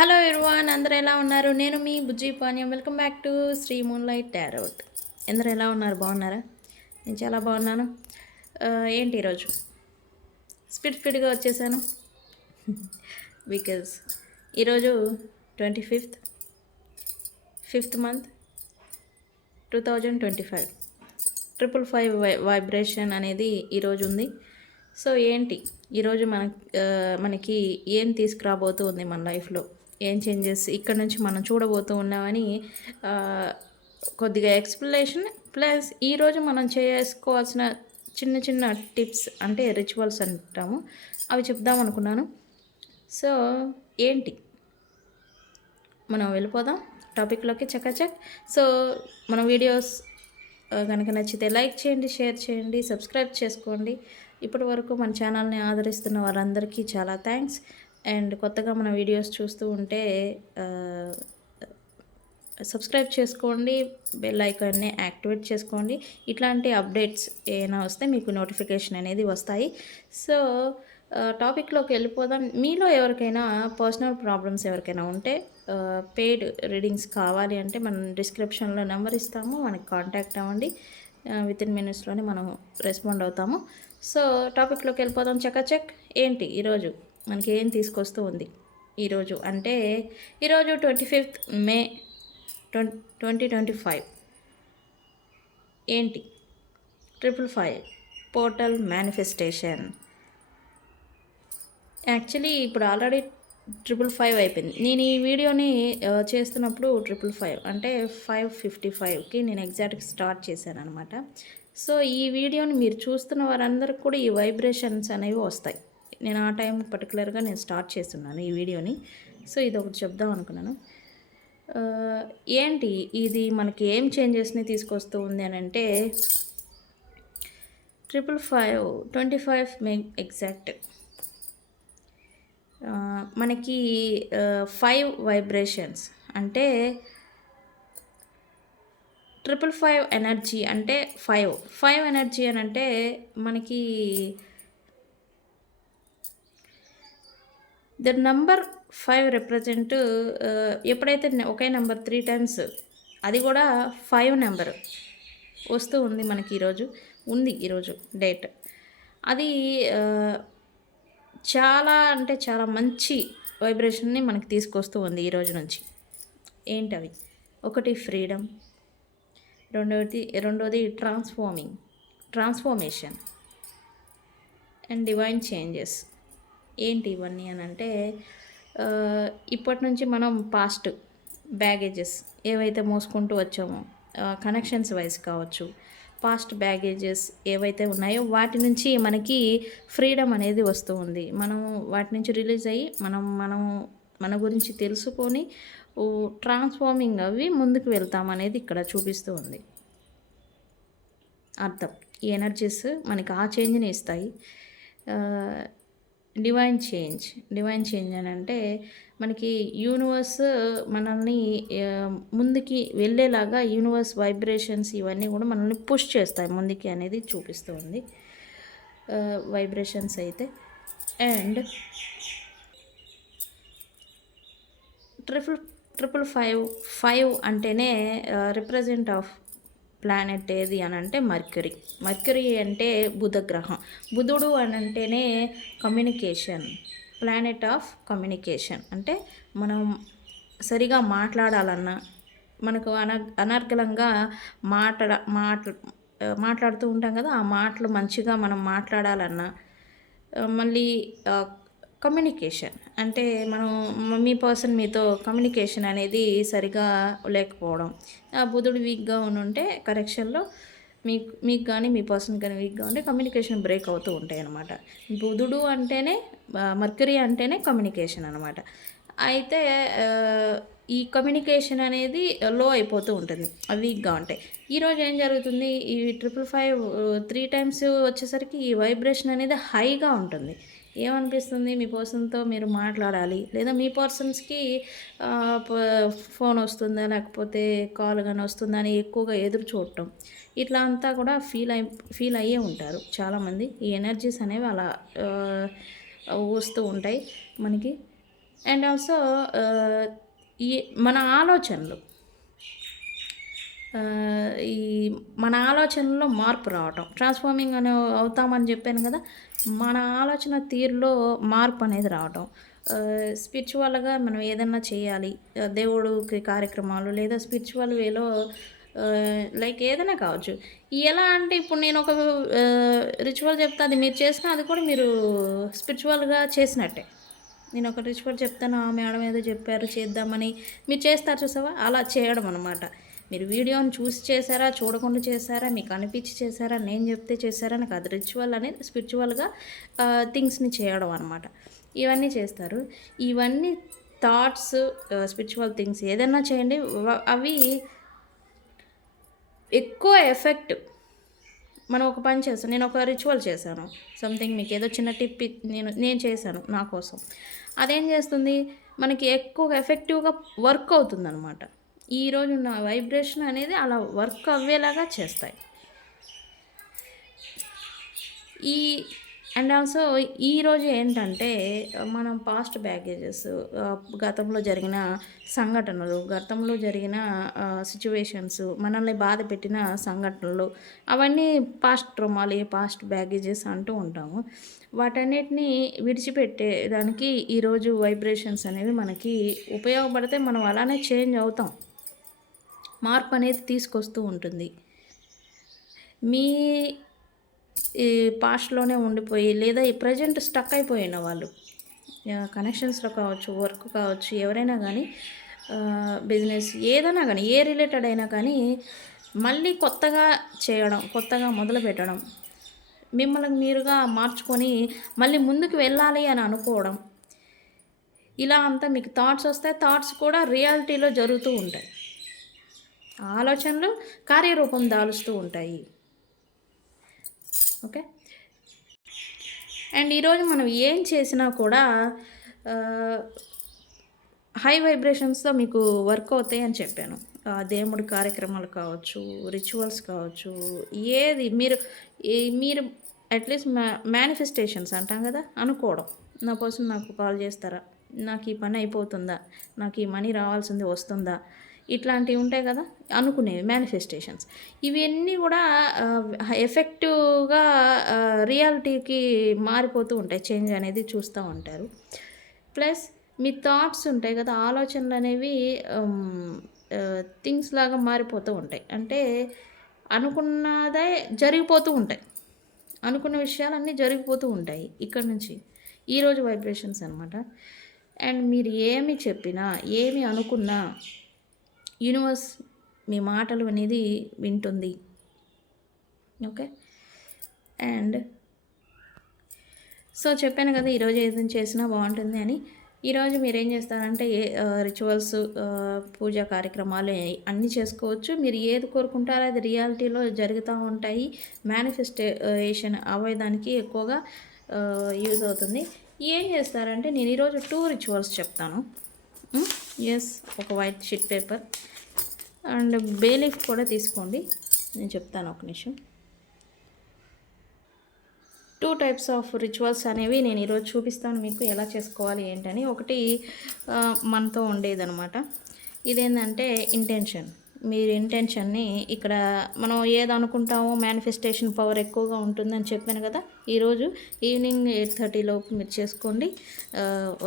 Hello everyone, అందరూ ఎలా ఉన్నారు? నేను మీ బుజ్జి పానీయం. Welcome back to Sri moonlight tarot. అందరూ ఎలా ఉన్నారు? బాగున్నారా? నేను చాలా బాగున్నాను. ఏంటి ఈరోజు స్పీడ్గా వచ్చేసాను బికాజ్ ఈరోజు 25th ఫిఫ్త్ మంత్ 2025 వైబ్రేషన్ అనేది ఈరోజు ఉంది. సో ఏంటి ఈరోజు మనకి ఏం తీసుకురాబోతూ ఉంది మన లైఫ్లో, ఏం చేంజెస్ ఇక్కడ నుంచి మనం చూడబోతూ ఉన్నామని కొద్దిగా ఎక్స్ప్లెనేషన్ ప్లస్ ఈరోజు మనం చేసుకోవాల్సిన చిన్న చిన్న టిప్స్ అంటే రిచువల్స్ అంటాము, అవి చెప్దాం అనుకున్నాను. సో ఏంటి మనం వెళ్ళిపోదాం టాపిక్లోకి చకచక్. సో మన వీడియోస్ కనుక నచ్చితే లైక్ చేయండి, షేర్ చేయండి, సబ్స్క్రైబ్ చేసుకోండి. ఇప్పటి వరకు మన ఛానల్ని ఆదరిస్తున్న వారందరికీ చాలా థ్యాంక్స్. అండ్ కొత్తగా మన వీడియోస్ చూస్తూ ఉంటే సబ్స్క్రైబ్ చేసుకోండి, బెల్ ఐకాన్ని యాక్టివేట్ చేసుకోండి. ఇట్లాంటి అప్డేట్స్ ఏమైనా వస్తే మీకు నోటిఫికేషన్ అనేది వస్తాయి. సో టాపిక్లోకి వెళ్ళిపోదాం. మీలో ఎవరికైనా పర్సనల్ ప్రాబ్లమ్స్ ఎవరికైనా ఉంటే పెయిడ్ రీడింగ్స్ కావాలి అంటే మనం డిస్క్రిప్షన్లో నెంబర్ ఇస్తాము, మనకి కాంటాక్ట్ అవ్వండి. వితిన్ మినిట్స్లోనే మనం రెస్పాండ్ అవుతాము. సో టాపిక్లోకి వెళ్ళిపోదాం చకచక్. ఏంటి ఈరోజు మనకి ఏం తీసుకొస్తూ ఉంది ఈరోజు అంటే, ఈరోజు 25th మే 2025 ఏంటి 555 పోర్టల్ మేనిఫెస్టేషన్. యాక్చువల్లీ ఇప్పుడు ఆల్రెడీ 555 అయిపోయింది. నేను ఈ వీడియోని చేస్తున్నప్పుడు 555 అంటే 555కి నేను ఎగ్జాక్ట్గా స్టార్ట్ చేశాను అనమాట. సో ఈ వీడియోని మీరు చూస్తున్న వారందరికీ కూడా ఈ వైబ్రేషన్స్ అనేవి వస్తాయి. నేను ఆ టైం పర్టికులర్గా నేను స్టార్ట్ చేస్తున్నాను ఈ వీడియోని. సో ఇది ఒకటి చెప్దాం అనుకున్నాను. ఏంటి ఇది మనకి ఏం చేంజెస్ని తీసుకొస్తూ ఉంది అని అంటే, 25 మే ఎగ్జాక్ట్ మనకి 5 వైబ్రేషన్స్ అంటే 555 ఎనర్జీ అంటే 5 ఎనర్జీ అని అంటే మనకి ద నంబర్ 5 రిప్రజెంట్. ఎప్పుడైతే ఒకే నెంబర్ 3 టైమ్స్, అది కూడా 5 నెంబర్ వస్తూ ఉంది మనకి ఈరోజు డేట్. అది చాలా అంటే చాలా మంచి వైబ్రేషన్ని మనకి తీసుకొస్తూ ఉంది ఈరోజు నుంచి. ఏంటవి? ఒకటి ఫ్రీడమ్, రెండోది ట్రాన్స్ఫర్మేషన్ అండ్ డివైన్ చేంజెస్. ఏంటి ఇవన్నీ అని అంటే, ఇప్పటి నుంచి మనం పాస్ట్ బ్యాగేజెస్ ఏవైతే మోసుకుంటూ వచ్చామో, కనెక్షన్స్ వైజ్ కావచ్చు, పాస్ట్ బ్యాగేజెస్ ఏవైతే ఉన్నాయో వాటి నుంచి మనకి ఫ్రీడమ్ అనేది వస్తూ ఉంది. మనం వాటి నుంచి రిలీజ్ అయ్యి మన గురించి తెలుసుకొని ట్రాన్స్ఫార్మింగ్ అవి ముందుకు వెళ్తామనేది ఇక్కడ చూపిస్తూ ఉంది అర్థం. ఈ ఎనర్జీస్ మనకి ఆ చేంజ్ని ఇస్తాయి. డివైన్ చేంజ్ అని అంటే మనకి యూనివర్స్ మనల్ని ముందుకి వెళ్ళేలాగా యూనివర్స్ వైబ్రేషన్స్ ఇవన్నీ కూడా మనల్ని పుష్ చేస్తాయి ముందుకి అనేది చూపిస్తూ ఉంది వైబ్రేషన్స్ అయితే. అండ్ 555 అంటేనే రిప్రజెంట్ ఆఫ్ ప్లానెట్ ఏది అని అంటే మర్క్యూరీ అంటే బుధ గ్రహం. బుధుడు అని అంటేనే కమ్యూనికేషన్, ప్లానెట్ ఆఫ్ కమ్యూనికేషన్. అంటే మనం సరిగా మాట్లాడాలన్నా, మనకు అనర్గళంగా మాట్లాడుతూ ఉంటాం కదా, ఆ మాటలు మంచిగా మనం మాట్లాడాలన్నా, మళ్ళీ కమ్యూనికేషన్ అంటే మనం మీ పర్సన్ మీతో కమ్యూనికేషన్ అనేది సరిగా లేకపోవడం, ఆ బుధుడు వీక్గా ఉంటే కరెక్షన్లో మీకు కానీ మీ పర్సన్ కానీ వీక్గా ఉంటే కమ్యూనికేషన్ బ్రేక్ అవుతూ ఉంటాయి అన్నమాట. బుధుడు అంటేనే మర్క్యూరీ అంటేనే కమ్యూనికేషన్ అనమాట. అయితే ఈ కమ్యూనికేషన్ అనేది లో అయిపోతూ ఉంటుంది, వీక్గా ఉంటాయి. ఈరోజు ఏం జరుగుతుంది, ఈ 555 3 టైమ్స్ వచ్చేసరికి ఈ వైబ్రేషన్ అనేది హైగా ఉంటుంది. ఏమనిపిస్తుంది, మీ పర్సన్తో మీరు మాట్లాడాలి, లేదా మీ పర్సన్స్కి ఫోన్ వస్తుందా లేకపోతే కాల్ కానీ వస్తుందా అని ఎక్కువగా ఎదురు చూడటం, ఇట్లా అంతా కూడా ఫీల్ అయ్యే ఉంటారు చాలామంది. ఈ ఎనర్జీస్ అనేవి అలా వస్తూ ఉంటాయి మనకి. అండ్ ఆల్సో ఈ మన ఆలోచనలు ఈ మన ఆలోచనలో మార్పు రావటం ట్రాన్స్ఫార్మింగ్ అని అవుతామని చెప్పాను కదా. మన ఆలోచన తీరులో మార్పు అనేది రావటం, స్పిరిచువల్గా మనం ఏదన్నా చేయాలి, దేవుడికి కార్యక్రమాలు లేదా స్పిరిచువల్ వేలో లైక్ ఏదైనా కావచ్చు. ఎలా అంటే ఇప్పుడు నేను ఒక రిచువల్ చెప్తా, అది మీరు చేసినా అది కూడా మీరు స్పిరిచువల్గా చేసినట్టే. నేను ఒక రిచువల్ చెప్తాను, ఆ మేడం ఏదో చెప్పారు చేద్దామని మీరు చేస్తారు చూసావా, అలా చేయడం అనమాట. మీరు వీడియోని చూసి చేశారా, చూడకుండా చేశారా, మీకు అనిపించి చేశారా, నేను చెప్తే చేశారా అని కాదు. రిచువల్ అనేది స్పిరిచువల్గా థింగ్స్ని చేయడం అనమాట. ఇవన్నీ చేస్తారు. ఇవన్నీ థాట్స్, స్పిరిచువల్ థింగ్స్ ఏదైనా చేయండి, అవి ఎక్కువ ఎఫెక్ట్. మనం ఒక పని చేస్తాం, నేను ఒక రిచువల్ చేశాను, సంథింగ్ మీకు ఏదో చిన్న టిప్ నేను చేశాను నా కోసం. అదేం చేస్తుంది, మనకి ఎక్కువ ఎఫెక్టివ్గా వర్క్ అవుతుందన్నమాట. ఈరోజు నా వైబ్రేషన్ అనేది అలా వర్క్ అవ్వేలాగా చేస్తాయి. ఈ అండ్ ఆల్సో ఈరోజు ఏంటంటే మనం పాస్ట్ బ్యాగేజెస్, గతంలో జరిగిన సంఘటనలు, గతంలో జరిగిన సిచ్యువేషన్స్, మనల్ని బాధ పెట్టిన సంఘటనలు, అవన్నీ పాస్ట్ ట్రోమాలు, పాస్ట్ బ్యాగేజెస్ అంటూ ఉంటాము. వాటన్నిటిని విడిచిపెట్టేదానికి ఈరోజు వైబ్రేషన్స్ అనేవి మనకి ఉపయోగపడితే మనం అలానే చేంజ్ అవుతాం, మార్పు అనేది తీసుకొస్తూ ఉంటుంది. మీ ఈ పాస్ట్లోనే ఉండిపోయి లేదా ఈ ప్రజెంట్ స్టక్ అయిపోయిన వాళ్ళు, కనెక్షన్స్లో కావచ్చు, వర్క్ కావచ్చు, ఎవరైనా కానీ బిజినెస్ ఏదైనా కానీ, ఏ రిలేటెడ్ అయినా కానీ మళ్ళీ కొత్తగా చేయడం, కొత్తగా మొదలు పెట్టడం, మిమ్మల్ని మీరుగా మార్చుకొని మళ్ళీ ముందుకు వెళ్ళాలి అని అనుకోవడం, ఇలా అంతా మీకు థాట్స్ వస్తాయి. థాట్స్ కూడా రియాలిటీలో జరుగుతూ ఉంటాయి. ఆలోచనలు కార్యరూపం దాలుస్తూ ఉంటాయి. ఓకే. అండ్ ఈరోజు మనం ఏం చేసినా కూడా హై వైబ్రేషన్స్తో మీకు వర్క్ అవుతాయి అని చెప్పాను. దేవుడి కార్యక్రమాలు కావచ్చు, రిచువల్స్ కావచ్చు, ఏది మీరు అట్లీస్ట్ మేనిఫెస్టేషన్స్ అంటాం కదా, అనుకోవడం, నా కోసం నాకు కాల్ చేస్తారా, నాకు ఈ పని అయిపోతుందా, నాకు ఈ మనీ రావాల్సింది వస్తుందా, ఇట్లాంటివి ఉంటాయి కదా అనుకునేవి మేనిఫెస్టేషన్స్. ఇవన్నీ కూడా ఎఫెక్టివ్గా రియాలిటీకి మారిపోతూ ఉంటాయి, చేంజ్ అనేది చూస్తూ ఉంటారు. ప్లస్ మీ థాట్స్ ఉంటాయి కదా, ఆలోచనలు అనేవి థింగ్స్ లాగా మారిపోతూ ఉంటాయి. అంటే అనుకున్నదే జరిగిపోతూ ఉంటాయి, అనుకున్న విషయాలన్నీ జరిగిపోతూ ఉంటాయి ఇక్కడ నుంచి. ఈరోజు వైబ్రేషన్స్ అనమాట. అండ్ మీరు ఏమి చెప్పినా, ఏమి అనుకున్నా యూనివర్స్ మీ మాటలు అనేది వింటుంది. ఓకే. అండ్ సో చెప్పాను కదా ఈరోజు ఏదైనా చేసినా బాగుంటుంది అని. ఈరోజు మీరు ఏం చేస్తారంటే రిచువల్స్, పూజా కార్యక్రమాలు అన్నీ చేసుకోవచ్చు. మీరు ఏది కోరుకుంటారో అది రియాలిటీలో జరుగుతూ ఉంటాయి. మేనిఫెస్టేషన్ అవ్వేదానికి ఎక్కువగా యూజ్ అవుతుంది. ఏం చేస్తారంటే నేను ఈరోజు 2 రిచువల్స్ చెప్తాను. ఎస్, ఒక white sheet paper and bay leaf కూడా తీసుకోండి, నేను చెప్తాను ఒక నిమిషం. 2 టైప్స్ ఆఫ్ రిచువల్స్ అనేవి నేను ఈరోజు చూపిస్తాను మీకు ఎలా చేసుకోవాలి ఏంటని. ఒకటి మనతో ఉండేదనమాట. ఇదేంటంటే ఇంటెన్షన్. మీరు ఇంటెన్షన్ని ఇక్కడ మనం ఏది అనుకుంటామో మేనిఫెస్టేషన్ పవర్ ఎక్కువగా ఉంటుందని చెప్పాను కదా. ఈరోజు ఈవినింగ్ 8:30 లోపు మీరు చేసుకోండి,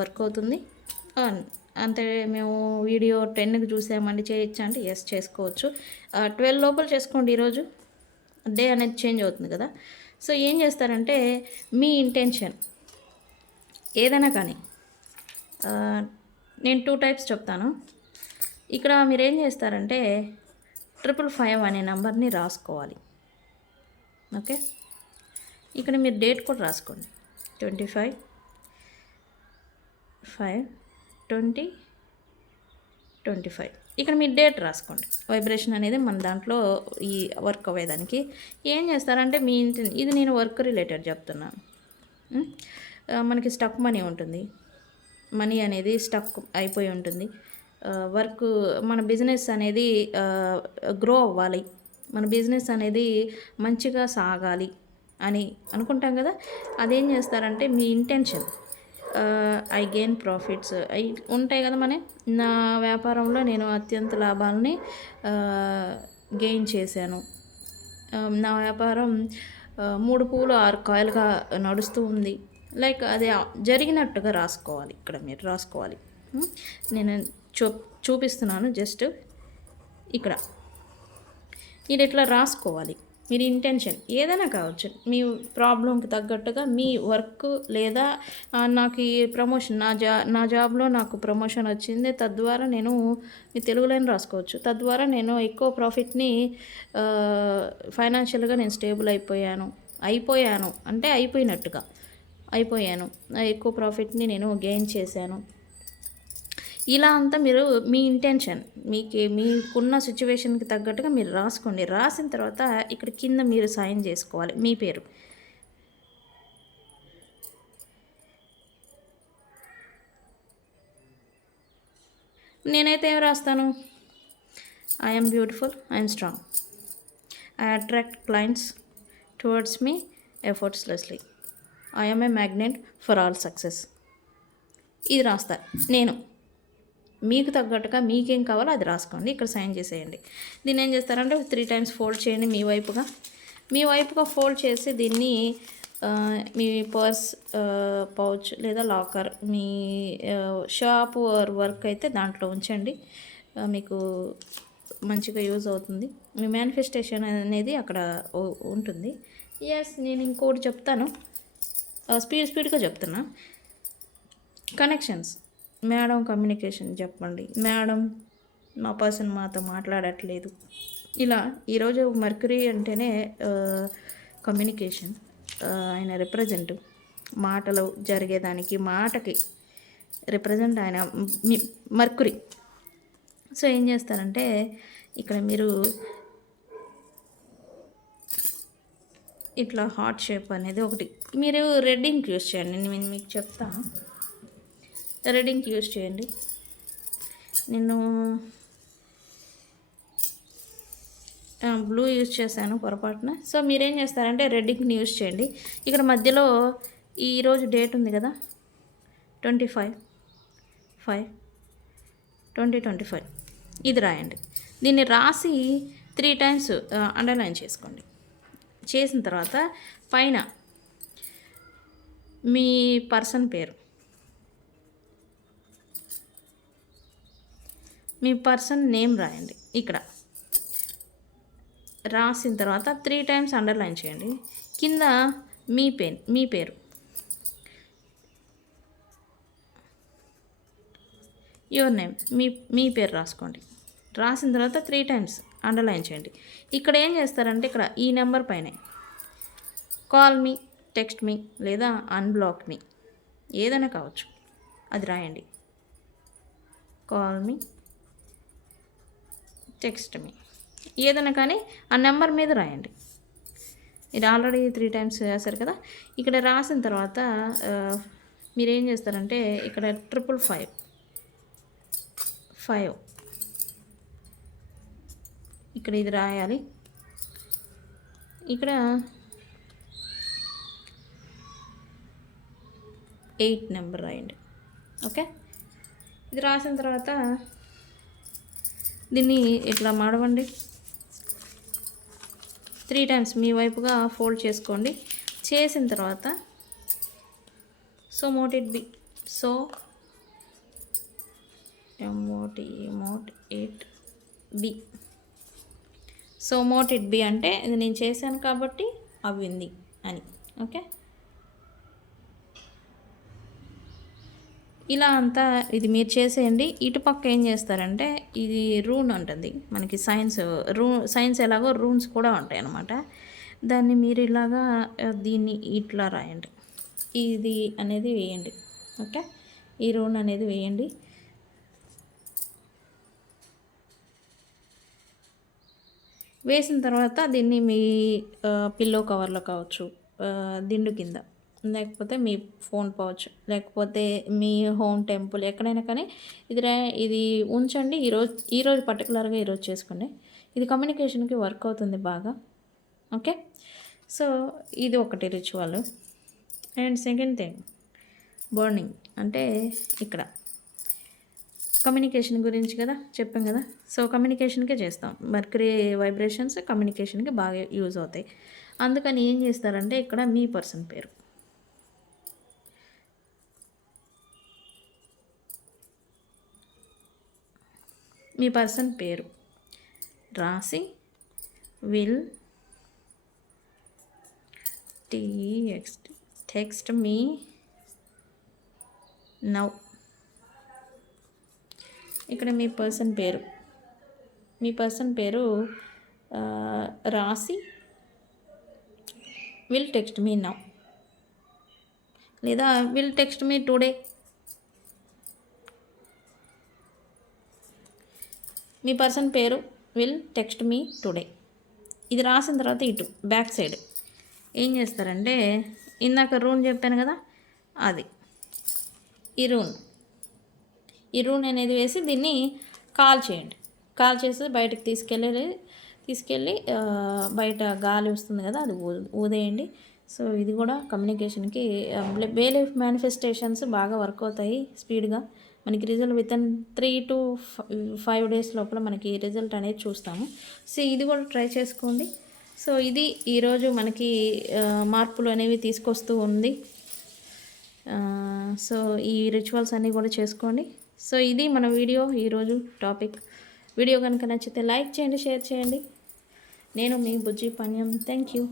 వర్క్ అవుతుంది. అంటే మేము వీడియో 10కి చూసామండి, చేయొచ్చా అంటే ఎస్ చేసుకోవచ్చు. 12 లోపల చేసుకోండి. ఈరోజు డే అనేది చేంజ్ అవుతుంది కదా. సో ఏం చేస్తారంటే మీ ఇంటెన్షన్ ఏదైనా కానీ, నేను 2 టైప్స్ చెప్తాను. ఇక్కడ మీరు ఏం చేస్తారంటే 555 అనే నెంబర్ని రాసుకోవాలి. ఓకే. ఇక్కడ మీరు డేట్ కూడా రాసుకోండి, 25/5/2025. ఇక్కడ మీ డేట్ రాసుకోండి. వైబ్రేషన్ అనేది మన దాంట్లో ఈ వర్క్ అవ్వేదానికి ఏం చేస్తారంటే మీ ఇది నేను వర్క్ రిలేటెడ్ చెప్తున్నాను. మనకి స్టక్ మనీ ఉంటుంది, మనీ అనేది స్టక్ అయిపోయి ఉంటుంది. వర్క్, మన బిజినెస్ అనేది గ్రో అవ్వాలి, మన బిజినెస్ అనేది మంచిగా సాగాలి అని అనుకుంటాం కదా. అదేం చేస్తారంటే మీ ఇంటెన్షన్ ఐ గెయిన్ ప్రాఫిట్స్ అయి ఉంటాయి కదా మన నా వ్యాపారంలో నేను అత్యంత లాభాలని గెయిన్ చేశాను. నా వ్యాపారం 3 పూలు 6 కాయలుగా నడుస్తూ ఉంది. లైక్ అది జరిగినట్టుగా రాసుకోవాలి. ఇక్కడ మీరు రాసుకోవాలి. నేను చూ చూపిస్తున్నాను జస్ట్ ఇక్కడ. మీరు ఇట్లా రాసుకోవాలి. మీరు ఇంటెన్షన్ ఏదైనా కావచ్చు. మీ ప్రాబ్లంకి తగ్గట్టుగా మీ వర్క్ లేదా నాకు ఈ ప్రమోషన్ నా జాబ్లో నాకు ప్రమోషన్ వచ్చింది. తద్వారా నేను మీ తెలుగులోనే రాసుకోవచ్చు. తద్వారా నేను ఎక్కువ ప్రాఫిట్ని ఫైనాన్షియల్గా నేను స్టేబుల్ అయిపోయాను అంటే అయిపోయాను. ఎక్కువ ప్రాఫిట్ని నేను గెయిన్ చేశాను. ఇలా అంతా మీరు మీ ఇంటెన్షన్ మీకున్న సిచ్యువేషన్కి తగ్గట్టుగా మీరు రాసుకోండి. రాసిన తర్వాత ఇక్కడ కింద మీరు సైన్ చేసుకోవాలి మీ పేరు. నేనైతే ఏం రాస్తాను? I'm beautiful, I'm strong, I attract clients towards me effortlessly, I'm a magnet for all success. ఇది రాస్తారు. నేను మీకు తగ్గట్టుగా మీకేం కావాలో అది రాసుకోండి. ఇక్కడ సైన్ చేసేయండి. దీన్ని ఏం చేస్తారంటే 3 టైమ్స్ ఫోల్డ్ చేయండి మీ వైపుగా ఫోల్డ్ చేసి దీన్ని మీ పర్స్, పౌచ్ లేదా లాకర్, మీ షాప్ వర్క్ అయితే దాంట్లో ఉంచండి. మీకు మంచిగా యూజ్ అవుతుంది. మీ మేనిఫెస్టేషన్ అనేది అక్కడ ఉంటుంది. నేను ఇంకోటి చెప్తాను, స్పీడ్గా చెప్తున్నా. కనెక్షన్స్. మేడం కమ్యూనికేషన్ చెప్పండి. మేడం మా పర్సన్ మాతో మాట్లాడట్లేదు. ఇలా ఈరోజు మర్క్యూరీ అంటేనే కమ్యూనికేషన్. ఆయన రిప్రజెంట్ మాటలు జరిగేదానికి మాటకి రిప్రజెంట్ ఆయన మర్క్యూరీ. సో ఏం చేస్తారంటే ఇక్కడ మీరు ఇట్లా హార్ట్ షేప్ అనేది ఒకటి మీరు రెడ్ ఇంక్ యూస్ చేయండి. నేను మీకు చెప్తాను. రెడ్ ఇంక్ యూస్ చేయండి. నేను బ్లూ యూజ్ చేశాను పొరపాటున. సో మీరేం చేస్తారంటే రెడ్ ఇంక్ని యూజ్ చేయండి. ఇక్కడ మధ్యలో ఈరోజు డేట్ ఉంది కదా, 25/5/2025 ఇది రాయండి. దీన్ని రాసి 3 టైమ్స్ అండర్లైన్ చేసుకోండి. చేసిన తర్వాత పైన మీ పర్సన్ పేరు, మీ పర్సన్ నేమ్ రాయండి. ఇక్కడ రాసిన తర్వాత 3 టైమ్స్ అండర్లైన్ చేయండి. కింద మీ పేరు, యువర్ నేమ్, మీ పేరు రాసుకోండి. రాసిన తర్వాత 3 టైమ్స్ అండర్లైన్ చేయండి. ఇక్కడ ఏం చేస్తారంటే ఇక్కడ ఈ నెంబర్ పైనే కాల్ మీ, టెక్స్ట్ మీ లేదా అన్బ్లాక్ మీ ఏదైనా కావచ్చు, అది రాయండి. కాల్ మీ, టెక్స్ట్ మీ ఏదైనా కానీ ఆ నెంబర్ మీద రాయండి. ఇది ఆల్రెడీ 3 టైమ్స్ రాశారు కదా. ఇక్కడ రాసిన తర్వాత మీరేం చేస్తారంటే ఇక్కడ 555 ఇక్కడ ఇది రాయాలి. ఇక్కడ 8 నెంబర్ రాయండి. ఓకే, ఇది రాసిన తర్వాత దీన్ని ఇట్లా మడవండి. 3 టైమ్స్ మీ వైపుగా ఫోల్డ్ చేసుకోండి. చేసిన తర్వాత సో మోట్ ఇట్ బి అంటే ఇది నేను చేశాను కాబట్టి అవ్వింది అని. ఓకే, ఇలా అంతా ఇది మీరు చేసేయండి. ఇటుపక్క ఏం చేస్తారంటే ఇది రూన్ ఉంటుంది మనకి, సైన్స్ ఎలాగో రూన్స్ కూడా ఉంటాయి అన్నమాట. దాన్ని మీరు ఇలాగా దీన్ని ఇట్లా రాయండి. ఇది అనేది వేయండి. ఓకే, ఈ రూన్ అనేది వేయండి. వేసిన తర్వాత దీన్ని మీ పిల్లో కవర్లో కావచ్చు, దిండు కింద, లేకపోతే మీ ఫోన్ పౌచ్, లేకపోతే మీ హోమ్ టెంపుల్ ఎక్కడైనా కానీ ఇది ఉంచండి. ఈరోజు పర్టికులర్గా ఈరోజు చేసుకోండి. ఇది కమ్యూనికేషన్కి వర్క్ అవుతుంది బాగా. ఓకే, సో ఇది ఒకటి ritual. And second thing, burning అంటే ఇక్కడ కమ్యూనికేషన్ గురించి కదా చెప్పాం కదా. సో కమ్యూనికేషన్కే చేస్తాం. మర్కరీ వైబ్రేషన్స్ కమ్యూనికేషన్కి బాగా యూజ్ అవుతాయి. అందుకని ఏం చేస్తారంటే ఇక్కడ మీ పర్సన్ పేరు, మీ పర్సన్ పేరు రాసి విల్ టెక్స్ట్ మీ నౌ. ఇక్కడ మీ పర్సన్ పేరు రాసి విల్ టెక్స్ట్ మీ నౌ లేదా will text me today. Me person పేరు విల్ టెక్స్ట్ మీ టుడే. ఇది రాసిన తర్వాత ఇటు బ్యాక్ సైడ్ ఏం చేస్తారంటే ఇందాక రూన్ చెప్పాను కదా, అది ఈ రూన్ అనేది వేసి దీన్ని కాల్ చేయండి. కాల్ చేసి బయటకు తీసుకెళ్ళి బయట గాలి వస్తుంది కదా, అది ఊదేయండి. సో ఇది కూడా కమ్యూనికేషన్కి వేలే మేనిఫెస్టేషన్స్ బాగా వర్క్ అవుతాయి స్పీడ్గా. మనకి రిజల్ట్ వితిన్ 3 to 5 days లోపల మనకి రిజల్ట్ అనేది చూస్తాము. సో ఇది కూడా ట్రై చేసుకోండి. సో ఇది ఈరోజు మనకి మార్పులు అనేవి తీసుకొస్తూ ఉంది. సో ఈ రిచువల్స్ అన్నీ కూడా చేసుకోండి. సో ఇది మన వీడియో ఈరోజు టాపిక్. వీడియో కనుక నచ్చితే లైక్ చేయండి, షేర్ చేయండి. నేను మీ బుజ్జి పాణ్యం. Thank you.